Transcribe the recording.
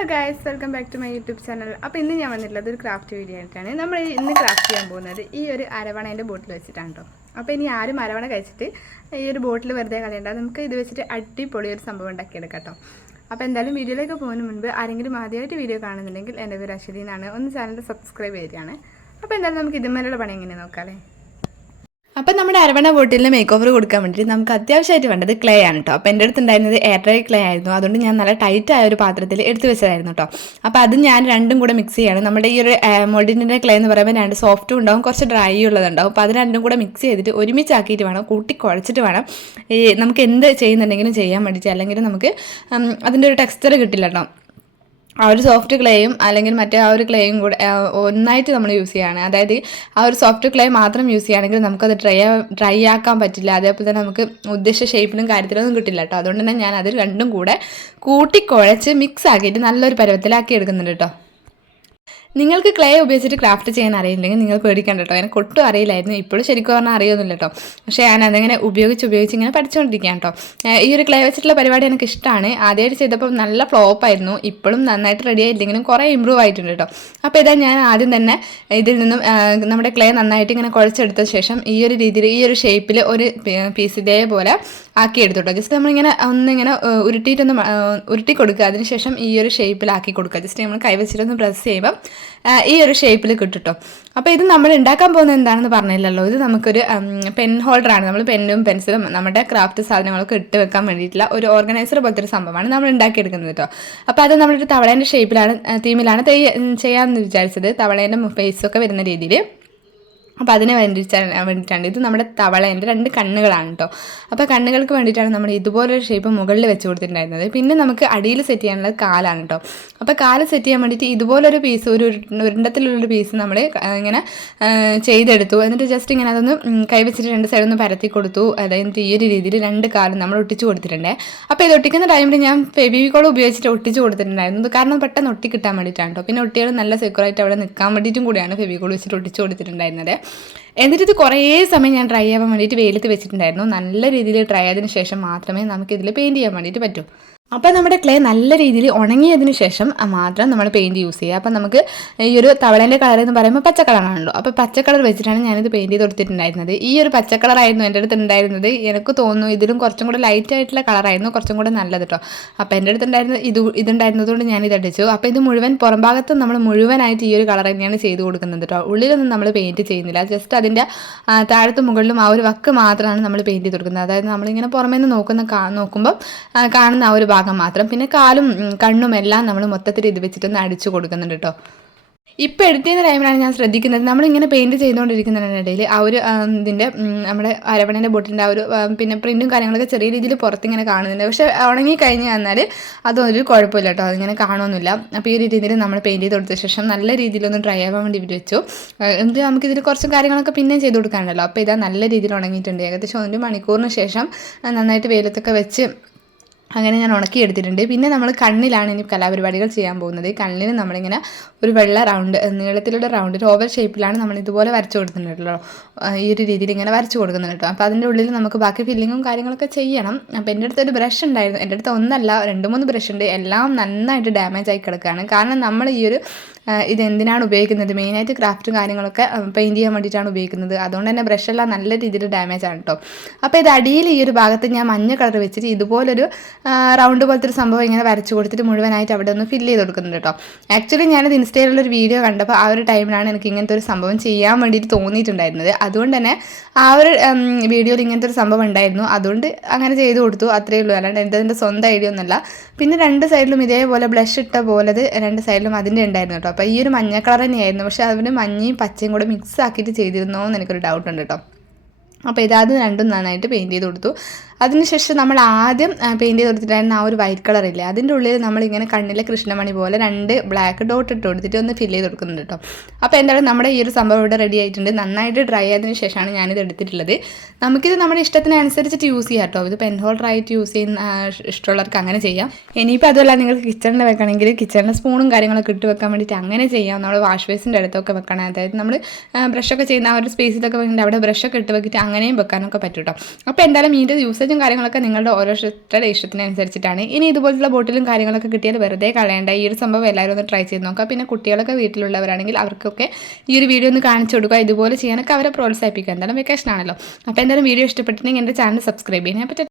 Hello guys welcome back to my YouTube channel അപ്പോൾ ഇന്ന് ഞാൻ വന്നിട്ടുള്ളത് ഒരു ക്രാഫ്റ്റ് വീഡിയോ ആയിട്ടാണ്. നമ്മൾ ഇന്ന് ക്രാഫ്റ്റ് ചെയ്യാൻ പോകുന്നത് ഈ ഒരു അരവണ അരവണേന്റെ ബോട്ടിൽ വെച്ചിട്ടാണ് കേട്ടോ അപ്പോൾ ഇനി ആരും അരവണ കഴിച്ചിട്ട് ഈ ഒരു ബോട്ടിൽ വെറുതെ കളയണ്ട. നമുക്ക് ഇത് വെച്ചിട്ട് അടിപൊളി ഒരു സംഭവം ഉണ്ടാക്കിയെടുക്കാം കേട്ടോ അപ്പോൾ എന്തായാലും വീഡിയോയിലേക്ക് പോകുന്നതിന് മുൻപ് ആരെങ്കിലും ആദ്യമായിട്ട് വീഡിയോ കാണുന്നുണ്ടെങ്കിൽ എന്റെ പേര് അശ്വതി എന്നാണ്. ഒന്ന് ചാനൽ സബ്സ്ക്രൈബ് ചെയ്യുകയാണ് അപ്പോൾ എന്തായാലും നമുക്ക് ഇതുമേലുള്ള പണി എങ്ങനെ നോക്കാം അപ്പം നമ്മുടെ അരവണ ബോട്ടിലിന് മേക്ക് ഓവർ കൊടുക്കാൻ വേണ്ടിയിട്ട് നമുക്ക് അത്യാവശ്യമായിട്ട് വേണ്ടത് ക്ലേ ആണ് കേട്ടോ അപ്പോൾ എന്റെ അടുത്ത് ഉണ്ടായിരുന്നത് എയർ ഡ്രൈ ക്ലേ ആയിരുന്നു. അതുകൊണ്ട് ഞാൻ നല്ല ടൈറ്റ് ആയ ഒരു പാത്രത്തിൽ എടുത്തു വെച്ചതായിരുന്നു കേട്ടോ അപ്പോൾ അത് ഞാൻ രണ്ടും കൂടെ മിക്സ് ചെയ്യാണ്. നമ്മുടെ ഈ ഒരു മോഡിന്റെ ക്ലേ എന്ന് പറയുമ്പോൾ രണ്ട് സോഫ്റ്റും ഉണ്ടാവും കുറച്ച് ഡ്രൈ ഉള്ളതുണ്ടാവും. അപ്പോൾ അത് രണ്ടും കൂടെ മിക്സ് ചെയ്തിട്ട് ഒരുമിച്ചാക്കിയിട്ട് വേണം കൂട്ടി കുഴച്ചിട്ട് വേണം. ഈ നമുക്ക് എന്ത് ചെയ്യുന്നുണ്ടെങ്കിലും ചെയ്യാൻ വേണ്ടിയിട്ട് അല്ലെങ്കിൽ നമുക്ക് അതിന്റെ ഒരു ടെക്സ്ചർ കിട്ടില്ല കേട്ടോ ആ ഒരു സോഫ്റ്റ് ക്ലേയും അല്ലെങ്കിൽ മറ്റേ ആ ഒരു ക്ലേയും കൂടെ ഒന്നായിട്ട് നമ്മൾ യൂസ് ചെയ്യുകയാണ് അതായത് ആ ഒരു സോഫ്റ്റ് ക്ലേ മാത്രം യൂസ് ചെയ്യുകയാണെങ്കിൽ നമുക്കത് ഡ്രൈ ഡ്രൈ ആക്കാൻ പറ്റില്ല. അതേപോലെ തന്നെ നമുക്ക് ഉദ്ദേശിച്ച ഷേപ്പിലും കാര്യത്തിലൊന്നും കിട്ടില്ല കേട്ടോ അതുകൊണ്ട് തന്നെ ഞാൻ അത് രണ്ടും കൂടെ കൂട്ടി കുഴച്ച് മിക്സ് ആക്കിയിട്ട് നല്ലൊരു പരുവത്തിലാക്കി എടുക്കുന്നുണ്ട് കേട്ടോ നിങ്ങൾക്ക് ക്ലേ ഉപയോഗിച്ചിട്ട് ക്രാഫ്റ്റ് ചെയ്യാൻ അറിയില്ലെങ്കിൽ നിങ്ങൾ പേടിക്കണ്ട കേട്ടോ എനിക്ക് ഒട്ടും അറിയില്ലായിരുന്നു. ഇപ്പോഴും ശരിക്കും പറഞ്ഞാൽ അറിയുന്നില്ല കേട്ടോ പക്ഷേ ഞാൻ അതങ്ങനെ ഉപയോഗിച്ച് ഉപയോഗിച്ച് ഇങ്ങനെ പഠിച്ചുകൊണ്ടിരിക്കുകയാണ് കേട്ടോ ഈ ഒരു ക്ലേ വെച്ചിട്ടുള്ള പരിപാടി എനിക്ക് ഇഷ്ടമാണ് ആദ്യമായിട്ട് ചെയ്തപ്പോൾ നല്ല ഫ്ലോപ്പ് ആയിരുന്നു. ഇപ്പോഴും നന്നായിട്ട് റെഡി ആയില്ലെങ്കിലും കുറേ ഇമ്പ്രൂവ് ആയിട്ടുണ്ട് കേട്ടോ അപ്പോൾ ഇതാ ഞാൻ ആദ്യം തന്നെ ഇതിൽ നിന്നും നമ്മുടെ ക്ലേ നന്നായിട്ട് ഇങ്ങനെ കുഴച്ചെടുത്ത ശേഷം ഈ ഒരു രീതിയിൽ ഈ ഒരു ഷേപ്പിൽ ഒരു പീസ് ഇതേപോലെ ആക്കി കേട്ടോ ജസ്റ്റ് നമ്മളിങ്ങനെ ഒന്നിങ്ങനെ ഉരുട്ടിയിട്ടൊന്ന് ഉരുട്ടി കൊടുക്കുക. അതിനുശേഷം ഈ ഒരു ഷേപ്പിലാക്കി കൊടുക്കുക. ജസ്റ്റ് നമ്മൾ കൈവച്ചിട്ടൊന്ന് പ്രസ് ചെയ്യുമ്പം ആ, ഈ ഒരു ഷേപ്പിൽ കിട്ടുട്ടോ. അപ്പോൾ ഇത് നമ്മൾ ഉണ്ടാക്കാൻ പോകുന്നത് എന്താണെന്ന് പറഞ്ഞില്ലല്ലോ. ഇത് നമുക്കൊരു പെൻ ഹോൾഡറാണ് നമ്മൾ പെന്നും പെൻസിലും നമ്മുടെ ക്രാഫ്റ്റ് സാധനങ്ങളൊക്കെ ഇട്ട് വെക്കാൻ വേണ്ടിയിട്ടുള്ള ഒരു ഓർഗനൈസർ പോലത്തെ ഒരു സംഭവമാണ് നമ്മൾ ഉണ്ടാക്കിയെടുക്കുന്നത് കേട്ടോ. അപ്പോൾ അത് നമ്മളൊരു തവളേന്റെ ഷേപ്പിലാണ് തീമിലാണ് ചെയ്യാമെന്ന് വിചാരിച്ചത്. തവളേന്റെ ഫേസൊക്കെ വരുന്ന രീതിയിൽ. അപ്പോൾ അതിനെ വേണ്ടിയിട്ടാണ് വേണ്ടിയിട്ടാണ്. ഇത് നമ്മുടെ തവളേന്റെ രണ്ട് കണ്ണുകളാണ് കേട്ടോ അപ്പോൾ കണ്ണുകൾക്ക് വേണ്ടിയിട്ടാണ് നമ്മൾ ഇതുപോലൊരു ഷേപ്പ് മുകളിൽ വെച്ച് കൊടുത്തിട്ടുണ്ടായിരുന്നത്. പിന്നെ നമുക്ക് അടിയിൽ സെറ്റ് ചെയ്യാനുള്ളത് കാലാണ് കേട്ടോ അപ്പോൾ കാൽ സെറ്റ് ചെയ്യാൻ വേണ്ടിയിട്ട് ഇതുപോലൊരു പീസ് ഒരു ഉരുണ്ട- ഉരുണ്ടത്തിലുള്ളൊരു പീസ് നമ്മൾ ഇങ്ങനെ ചെയ്തെടുത്തു. എന്നിട്ട് ജസ്റ്റ് ഇങ്ങനെ അതൊന്ന് കൈവച്ചിട്ട് രണ്ട് സൈഡൊന്ന് പരത്തി കൊടുത്തു. അതായത് ഈ ഒരു രീതിയിൽ രണ്ട് കാലും നമ്മൾ ഒട്ടിച്ച് കൊടുത്തിട്ടുണ്ട്. അപ്പോൾ ഇത് ഒട്ടിക്കുന്ന ടൈമിൽ ഞാൻ ഫെബിക്കോൾ ഉപയോഗിച്ചിട്ട് ഒട്ടിച്ച് കൊടുത്തിട്ടുണ്ടായിരുന്നു. കാരണം പെട്ടെന്ന് ഒട്ടി കിട്ടാൻ വേണ്ടിയിട്ടാണ് കേട്ടോ പിന്നെ ഒട്ടികൾ നല്ല സെക്യൂറായിട്ട് അവിടെ നിൽക്കാൻ വേണ്ടിയിട്ടും കൂടിയാണ് ഫെബിക്കോൾ വെച്ചിട്ട് ഒട്ടിച്ച് കൊടുത്തിട്ടുണ്ടായിരുന്നത്. എന്നിട്ട് കുറേ സമയം ഞാൻ ട്രൈ ആവാൻ വേണ്ടിയിട്ട് വെയിലത്ത് വെച്ചിട്ടുണ്ടായിരുന്നു. നല്ല രീതിയിൽ ട്രൈ ആയതിനു ശേഷം മാത്രമേ നമുക്കിതിൽ പെയിന്റ് പെയിന്റ് ചെയ്യാൻ വേണ്ടിയിട്ട് പറ്റൂ. അപ്പോൾ നമ്മുടെ ക്ലേ നല്ല രീതിയിൽ ഉണങ്ങിയതിന് ശേഷം മാത്രം നമ്മൾ പെയിന്റ് യൂസ് ചെയ്യുക. അപ്പോൾ നമുക്ക് ഈ ഒരു തവളേന്റെ കളർ എന്ന് പറയുമ്പോൾ പച്ച കളറാണല്ലോ അപ്പോൾ പച്ച കളർ വെച്ചിട്ടാണ് ഞാനിത് പെയിന്റ് ചെയ്ത് കൊടുത്തിട്ടുണ്ടായിരുന്നത്. ഈ ഒരു പച്ച കളറായിരുന്നു എന്റെ അടുത്ത് ഉണ്ടായിരുന്നത്. എനിക്ക് തോന്നുന്നു ഇതിലും കുറച്ചും കൂടെ ലൈറ്റ് ആയിട്ടുള്ള കളറായിരുന്നു കുറച്ചും കൂടെ നല്ലത് കേട്ടോ അപ്പോൾ എന്റെ അടുത്ത് ഉണ്ടായിരുന്ന ഇത് ഇതുണ്ടായിരുന്നതുകൊണ്ട് ഞാൻ ഇത് അടിച്ചു. അപ്പോൾ ഇത് മുഴുവൻ പുറം ഭാഗത്ത് നമ്മൾ മുഴുവനായിട്ട് ഈ ഒരു കളർ തന്നെയാണ് ചെയ്ത് കൊടുക്കുന്നത് കേട്ടോ ഉള്ളിലൊന്നും നമ്മൾ പെയിന്റ് ചെയ്യുന്നില്ല. ജസ്റ്റ് അതിന്റെ താഴത്തും മുകളിലും ആ ഒരു വക്ക് മാത്രമാണ് നമ്മൾ പെയിന്റ് ചെയ്ത് കൊടുക്കുന്നത്. അതായത് നമ്മളിങ്ങനെ പുറമേ നിന്ന് നോക്കുന്ന നോക്കുമ്പോൾ കാണുന്ന ആ ഒരു ഭാഗം മാത്രം. പിന്നെ കാലും കണ്ണും എല്ലാം നമ്മൾ മൊത്തത്തിൽ ഇത് വെച്ചിട്ടൊന്ന് അടിച്ചു കൊടുക്കുന്നുണ്ട് കേട്ടോ ഇപ്പോൾ ചെയ്യുന്ന ടൈമിലാണ് ഞാൻ ശ്രദ്ധിക്കുന്നത്. നമ്മളിങ്ങനെ പെയിന്റ് ചെയ്തുകൊണ്ടിരിക്കുന്നതിനിടയിൽ ആ ഒരു ഇതിന്റെ നമ്മുടെ അരവണേന്റെ ബോട്ടിന്റെ ആ ഒരു പിന്നെ പ്രിന്റും കാര്യങ്ങളൊക്കെ ചെറിയ രീതിയിൽ പുറത്തിങ്ങനെ കാണുന്നുണ്ട്. പക്ഷേ ഉണങ്ങി കഴിഞ്ഞ് വന്നാൽ അതൊരു കുഴപ്പമില്ല കേട്ടോ അതിങ്ങനെ കാണുമൊന്നുമില്ല അപ്പോൾ ഈ ഒരു രീതിയിൽ നമ്മൾ പെയിന്റ് ചെയ്ത് കൊടുത്ത ശേഷം നല്ല രീതിയിലൊന്ന് ഡ്രൈ ആവാൻ വേണ്ടി ഇവർ വെച്ചു. എന്നിട്ട് നമുക്കിതിൽ കുറച്ച് കാര്യങ്ങളൊക്കെ പിന്നെയും ചെയ്ത് കൊടുക്കാനുണ്ടല്ലോ. അപ്പോൾ ഇതാ നല്ല രീതിയിൽ ഉണങ്ങിയിട്ടുണ്ട്. ഏകദേശം ഒരു മണിക്കൂറിന് ശേഷം നന്നായിട്ട് വെയിലത്തൊക്കെ വെച്ച് അങ്ങനെ ഞാൻ ഉണക്കി എടുത്തിട്ടുണ്ട്. പിന്നെ നമ്മൾ കണ്ണിലാണ് ഇനി കലാപരിപാടികൾ ചെയ്യാൻ പോകുന്നത്. കണ്ണിന് നമ്മളിങ്ങനെ ഒരു വെള്ള റൗണ്ട് നീളത്തിലുള്ള റൗണ്ട് ഓവൽ ഷേപ്പിലാണ് നമ്മൾ ഇതുപോലെ വരച്ചു കൊടുക്കുന്നുണ്ടല്ലോ ഈ ഒരു രീതിയിൽ ഇങ്ങനെ വരച്ചു കൊടുക്കുന്നുണ്ട് കേട്ടോ. അപ്പോൾ അതിന്റെ ഉള്ളിൽ നമുക്ക് ബാക്കി ഫില്ലിങ്ങും കാര്യങ്ങളൊക്കെ ചെയ്യണം. അപ്പോൾ എന്റെ അടുത്ത് ഒരു ബ്രഷ് ഉണ്ടായിരുന്നു. എന്റെ അടുത്ത് ഒന്നല്ല രണ്ട് മൂന്ന് ബ്രഷ് ഉണ്ട്. എല്ലാം നന്നായിട്ട് ഡാമേജ് ആയി കിടക്കുകയാണ്. കാരണം നമ്മൾ ഈ ഒരു ആ, ഇത് എന്തിനാണ് ഉപയോഗിക്കുന്നത് മെയിനായിട്ട് ക്രാഫ്റ്റും കാര്യങ്ങളൊക്കെ പെയിന്റ് ചെയ്യാൻ വേണ്ടിയിട്ടാണ് ഉപയോഗിക്കുന്നത്. അതുകൊണ്ട് തന്നെ ബ്രഷെല്ലാം നല്ല രീതിയിൽ ഡാമേജ് ആണ് കേട്ടോ അപ്പോൾ ഇത് അടിയിൽ ഈ ഒരു ഭാഗത്ത് ഞാൻ മഞ്ഞ കളർ വെച്ചിട്ട് ഇതുപോലൊരു റൗണ്ട് പോലത്തെ ഒരു സംഭവം ഇങ്ങനെ വരച്ച് കൊടുത്തിട്ട് മുഴുവനായിട്ട് അവിടെ ഒന്ന് ഫില്ല് ചെയ്ത് കൊടുക്കുന്നത് കേട്ടോ ആക്ച്വലി ഞാനത് ഇൻസ്റ്റയിലുള്ളൊരു വീഡിയോ കണ്ടപ്പോൾ ആ ഒരു ടൈമിലാണ് എനിക്ക് ഇങ്ങനത്തെ ഒരു സംഭവം ചെയ്യാൻ വേണ്ടിയിട്ട് തോന്നിയിട്ടുണ്ടായിരുന്നത്. അതുകൊണ്ട് തന്നെ ആ ഒരു വീഡിയോയിൽ ഇങ്ങനത്തെ ഒരു സംഭവം ഉണ്ടായിരുന്നു. അതുകൊണ്ട് അങ്ങനെ ചെയ്ത് കൊടുത്തു. അത്രയേ ഉള്ളൂ. അല്ലാണ്ട് എന്റെ സ്വന്തം ഐഡിയ ഒന്നുമല്ല. പിന്നെ രണ്ട് സൈഡിലും ഇതേപോലെ ബ്ലഷ് ഇട്ട പോലെ രണ്ട് സൈഡിലും അതിന്റെ ഉണ്ടായിരുന്നു കേട്ടോ അപ്പോൾ ഈ ഒരു മഞ്ഞ കളർ തന്നെയായിരുന്നു. പക്ഷേ അതിന് മഞ്ഞയും പച്ചയും കൂടെ മിക്സ് ആക്കിയിട്ട് ചെയ്തിരുന്നോ എന്ന് എനിക്കൊരു ഡൗട്ടുണ്ട് കേട്ടോ അപ്പോൾ ഇതാദ്യം രണ്ടും നന്നായിട്ട് പെയിന്റ് ചെയ്ത് കൊടുത്തു. അതിനുശേഷം നമ്മൾ ആദ്യം പെയിന്റ് ചെയ്ത് കൊടുത്തിട്ടായിരുന്ന ആ ഒരു വൈറ്റ് കളർ ഇല്ലേ അതിന്റെ ഉള്ളിൽ നമ്മളിങ്ങനെ കണ്ണിലെ കൃഷ്ണമണി പോലെ രണ്ട് ബ്ലാക്ക് ഡോട്ട് ഇട്ട് കൊടുത്തിട്ട് ഒന്ന് ഫില്ല് ചെയ്ത് കൊടുക്കുന്നുണ്ട് കേട്ടോ അപ്പോൾ എന്തായാലും നമ്മുടെ ഈ ഒരു സംഭവം ഇവിടെ റെഡി ആയിട്ടുണ്ട്. നന്നായിട്ട് ഡ്രൈ ആയതിനു ശേഷമാണ് ഞാനിത് എടുത്തിട്ടുള്ളത്. നമുക്കിത് നമ്മുടെ ഇഷ്ടത്തിനനുസരിച്ചിട്ട് യൂസ് ചെയ്യാം കേട്ടോ ഇത് പെൻ ഹോൾഡർ ആയിട്ട് യൂസ് ചെയ്യുന്ന ഇഷ്ടമുള്ളവർക്ക് അങ്ങനെ ചെയ്യാം. ഇനിയിപ്പോൾ അതുമല്ല നിങ്ങൾക്ക് കിച്ചണിൽ വെക്കണമെങ്കിൽ കിച്ചണിൽ സ്പൂണും കാര്യങ്ങളൊക്കെ ഇട്ട് വെക്കാൻ വേണ്ടിയിട്ട് അങ്ങനെ ചെയ്യാം. നമ്മൾ വാഷ് ബേസിന്റെ അടുത്തൊക്കെ വെക്കണം. അതായത് നമ്മൾ ബ്രഷൊക്കെ ചെയ്യുന്ന ആ ഒരു സ്പേസിലൊക്കെ വെക്കുന്നുണ്ട് അവിടെ ബ്രഷൊക്കെ ഇട്ട് വെക്കിയിട്ട് അങ്ങനെയും വെക്കാനൊക്കെ പറ്റും കേട്ടോ അപ്പോൾ എന്തായാലും ഇതിന്റെ യൂസേജ് ബോട്ടിലും കാര്യങ്ങളൊക്കെ നിങ്ങളുടെ ഓരോരുത്തരുടെ ഇഷ്ടത്തിനനുസരിച്ചിട്ടാണ്. ഇനി ഇതുപോലുള്ള ബോട്ടിലും കാര്യങ്ങളൊക്കെ കിട്ടിയാൽ വെറുതെ കളയേണ്ട. ഈ ഒരു സംഭവം എല്ലാവരും ഒന്ന് ട്രൈ ചെയ്ത് നോക്കുക. പിന്നെ കുട്ടികളൊക്കെ വീട്ടിലുള്ളവരാണെങ്കിൽ അവർക്കൊക്കെ ഈ ഒരു വീഡിയോ ഒന്ന് കാണിച്ചു കൊടുക്കുക. ഇതുപോലെ ചെയ്യാനൊക്കെ അവരെ പ്രോത്സാഹിപ്പിക്കുക. എന്തായാലും വെക്കേഷൻ ആണല്ലോ. അപ്പോൾ എന്തായാലും വീഡിയോ ഇഷ്ടപ്പെട്ടിട്ടുണ്ടെങ്കിൽ എന്റെ ചാനൽ സബ്സ്ക്രൈബ് ചെയ്യാൻ. പറ്റും